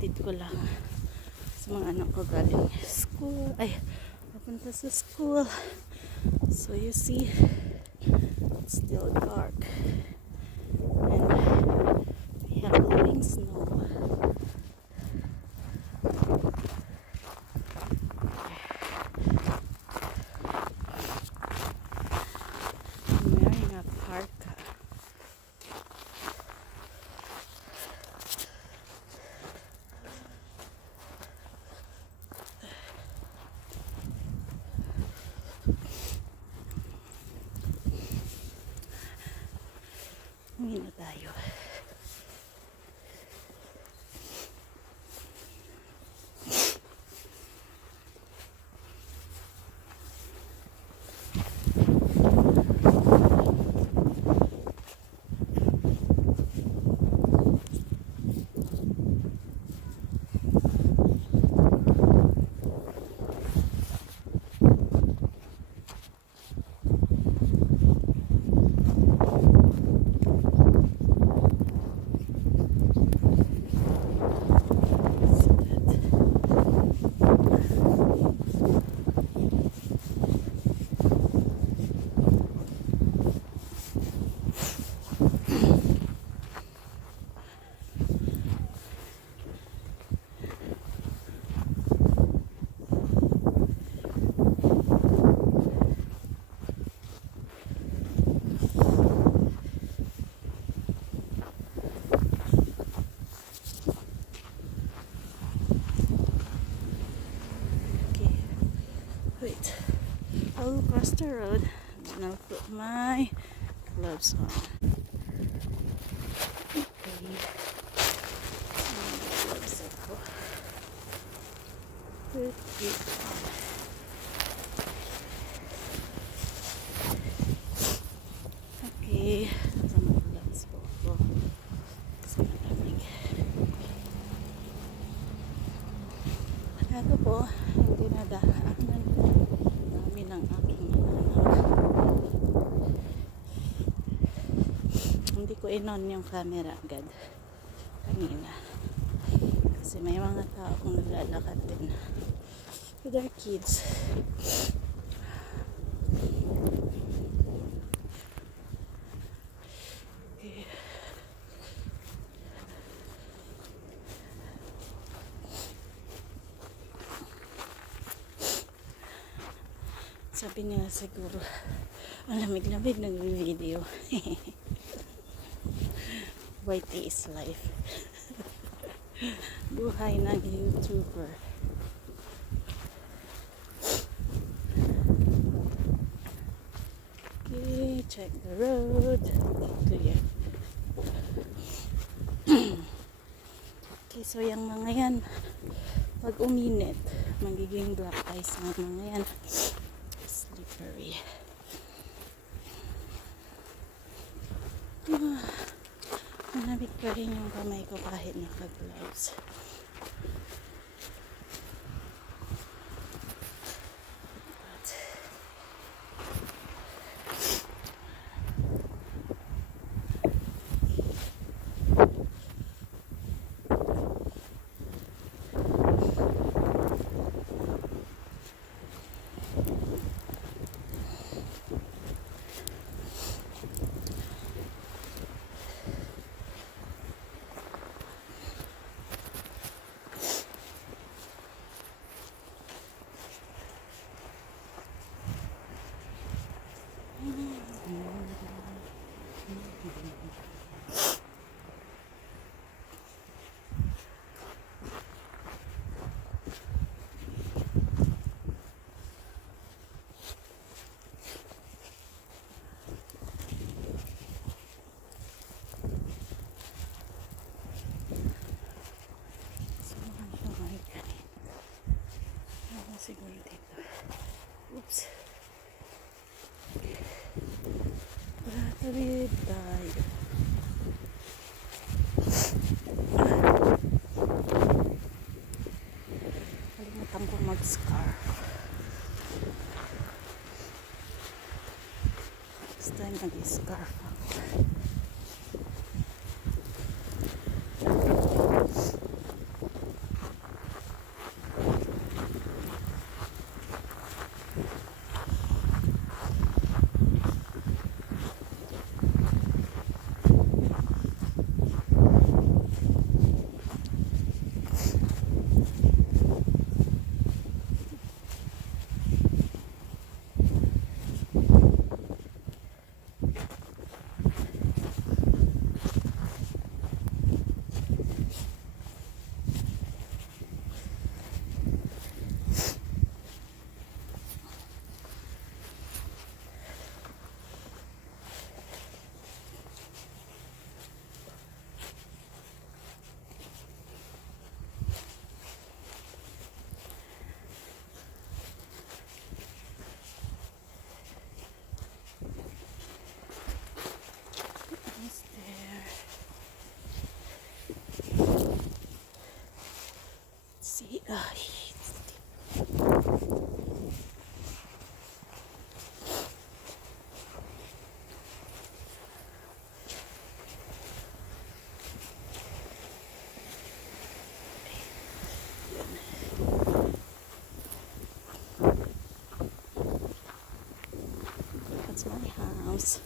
hatid ko lang sa mga anak ko galing school, ay papunta sa school. So you see, it's still dark and we have blowing snow. I'm wearing a parka. Uwi na tayo. Wait, I'll cross the road and I'll put my gloves on. Okay. Gloves ako. Put it on. Okay. Sama gloves po ako. Kasi malamig. Ako po, hindi nadaanan dami ng aking anak. Hindi ko inon yung camera agad kanina. Kasi may mga tao kong naglalakad din with their kids. Okay. Sabi nila siguro, ang lamig-lamig nag-video. YT is life. Buhay ng YouTuber. Okay, check the road. Okay, clear. Okay, so yung mga yan, pag uminit, magiging black ice ng mga yan. Slippery. Malamig pa rin yung kamay ko kahit naka-gloves. Siguro dito. Oops. Tawid tayo. Kalimutan ko mag-scarf. Next time mag-scarf ako. Ay, that's my house.